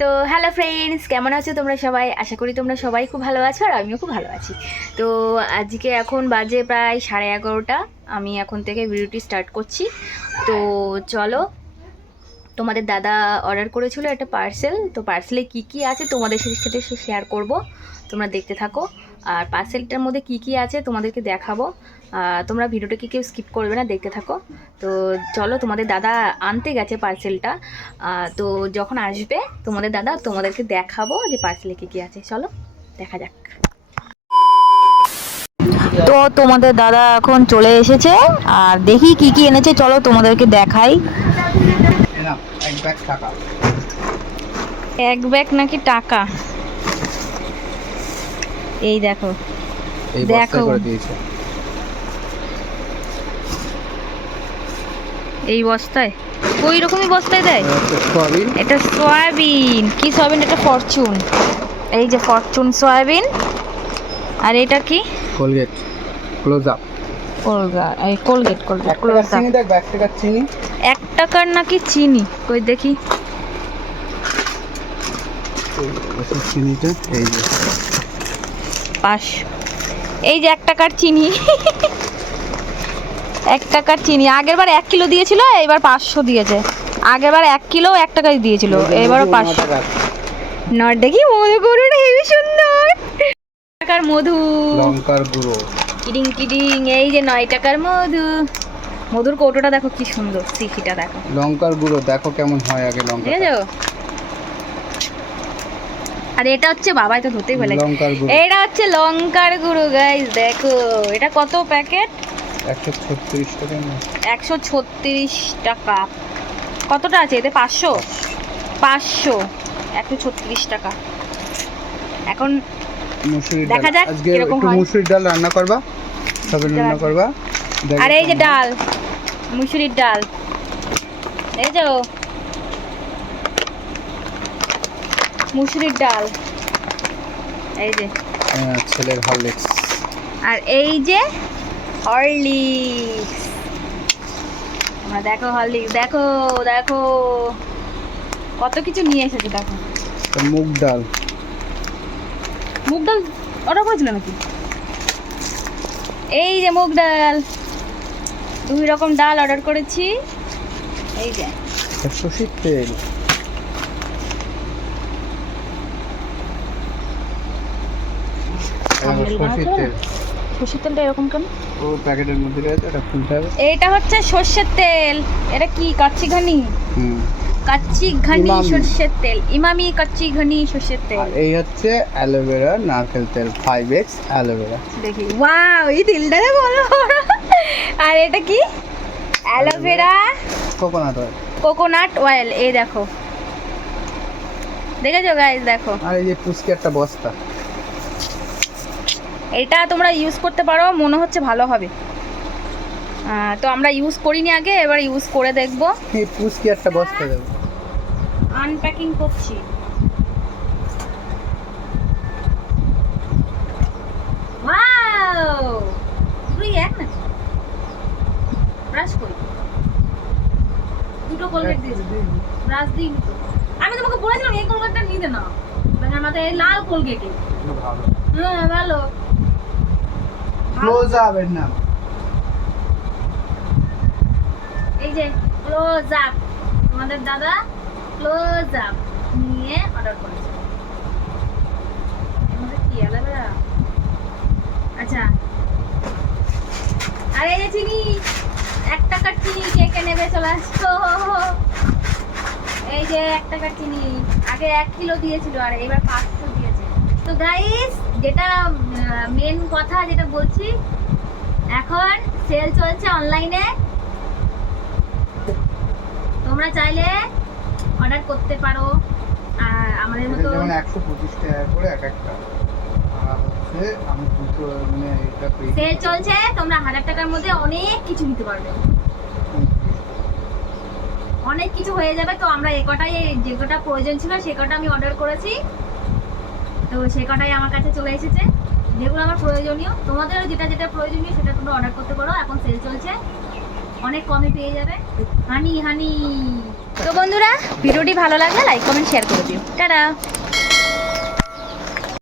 তো hello friends, কেমন আছো তোমরা সবাই? আশা করি তোমরা সবাই খুব ভালো আছো আর আমিও খুব ভালো আছি। তো আজকে এখন বাজে প্রায় 11:30। আমি এখন থেকে ভিডিওটি স্টার্ট করছি। তো চলো, তোমাদের দাদা অর্ডার করেছিল একটা পার্সেল। তো পার্সেলে কি কি আছে তোমাদের সাথে শেয়ার করব, তোমরা দেখতে থাকো। আর পার্সেলটার মধ্যে কি কি আছে তোমাদেরকে দেখাবো। তোমরা ভিডিওটাকে কেউ স্কিপ করবে না, দেখতে থাকো। তো চলো, তোমাদের দাদা আনতে গেছে পার্সেলটা। তো যখন আসবে তোমাদের দাদা, তোমাদেরকে দেখাবো যে পার্সেলে কি কি আছে। চলো দেখা যাক। তো তোমাদের দাদা এখন চলে এসেছে আর দেখি কি কি এনেছে, চলো তোমাদেরকে দেখাই। এক ব্যাগ নাকি টাকা? এই দেখো, দেখো এই বস্তায়, ওই রকমই বস্তায় দেয়। এটা সয়াবিন, কি সয়াবিন? এটা ফরচুন। এই যে ফরচুন সয়াবিন। আর এটা কি? Colgate close up. Colgate close up. 1 টাকার নাকি চিনি? কই দেখি। চিনিটা এই যে 500। এই যে 1 টাকার চিনি। 1 টাকার চিনি। আগের বার 1 কিলো দিয়েছিল, এবার 500 দিয়েছে। আগের বার 1 কিলো 1 টাকায় দিয়েছিল, এবারও 500। নট দেখি মধু গরুটা হেবি সুন্দর। 1 টাকার মধু, লঙ্কার গুঁড়ো, কিডিং কিডিং। এই যে 9 টাকার মধু। মধুর কৌটোটা দেখো কি সুন্দর, সিফিটা দেখো। লঙ্কার গুঁড়ো দেখো কেমন হয় আগে লঙ্কা। ঠিক আছে। আর এটা হচ্ছে, বাবা এটা ধরতেই বলে, লঙ্কার গুঁড়ো। এটা হচ্ছে লঙ্কার গুঁড়ো গাইস, দেখো এটা কত প্যাকেট? 136 টাকা। 136 টাকা। কতটা আছে এতে? 500। 136 টাকা। এখন দেখা যাক আজকে কিরকম একটু হয়। মুসুরির ডাল রান্না করবা, সবে রান্না করবা। আর এই যে ডাল, মুসুরির ডাল। এই যে মুসুরির ডাল। এই যে ছেলের হরলিক্স। আর এই যে হরলিক্স। তোমরা দেখো হরলিক্স, দেখো দেখো কত কিছু নিয়ে এসেছে দেখো। মুগ ডাল। মুগ ডাল অর্ডার করেছিল নাকি? এই যে মুগ ডাল, 2 রকম ডাল অর্ডার করেছি। এই যে সরষের তেল। সরষের তেল। সর্ষের তেলটা এরকম কেন? ও প্যাকেটের মধ্যে রয়েছে, এটা খুলতে হবে। এটা হচ্ছে সর্ষের তেল। এটা কি? কাচ্চি ঘানি। কাচ্চি ঘানি সর্ষের তেল, ইমামি কাচ্চি ঘানি সর্ষের তেল। আর এই হচ্ছে অ্যালোভেরা নারকেল তেল, 5x অ্যালোভেরা। দেখি, ওয়াও, এই তেলটা দেখো বলো। আর এটা কি? Aloe vera coconut oil. Coconut oil. এই দেখো, দেখেছো গাইস, দেখো। আর এই যে পুচকি একটা বস্তা। এটা তোমরা ইউজ করতে পারো, মনে হচ্ছে ভালো হবে। তো আমরা ইউজ করিনি আগে, এবার ইউজ করে দেখব। এই পুচকি একটা বস্তা দেবো। আনপ্যাকিং করছি। ওয়াও, তুই এক না ব্রাশ করি, 2টো কোলগেট দিয়েছি, ব্রাশ দিইনি তো। আমি তোমাকে বলেছিলাম এই কোলগেটটা নিতে না, আমাদের এই লাল কোলগেটে। ভালো। হ্যাঁ ভালো। ক্লোজ আপ এর নাম। এই যে ক্লোজ আপ, তোমাদের দাদা ক্লোজ আপ নিয়ে অর্ডার করেছে। এর মধ্যে কি অ্যালোভেরা? আচ্ছা। আর এই যে চিনি, 1 টাকার চিনি, কে কে নেবে চলে আসতো। এই যে 1 টাকার চিনি, আগে 1 কিলো দিয়েছিল আর এবার 500 দিয়েছে। তো গাইস, যেটা মেন কথা যেটা বলছি, এখন সেল চলছে অনলাইনে। তোমরা চাইলে অর্ডার করতে পারো। আর আমাদের মতো যেমন 125 টাকা করে এক একটা। আর হচ্ছে আমি দুটো মানে এটা সেল চলছে, তোমরা 1000 টাকার মধ্যে অনেক কিছু নিতে পারবে, অনেক কিছু হয়ে যাবে। তো আমরা এই কটাই, যে কটা প্রয়োজন ছিল সে কটা আমি অর্ডার করেছি। তো সে কটাই আমার কাছে চলে এসেছে, যেগুলো আমার প্রয়োজনীয়। তোমাদেরও যেটা যেটা প্রয়োজনীয় সেটা তোমরা অর্ডার করতে পারো, এখন সেল চলছে, অনেক কমে পেয়ে যাবে। হানি হানি তো বন্ধুরা ভিডিওটি ভালো লাগলে লাইক কমেন্ট শেয়ার করে দিও। টাটা।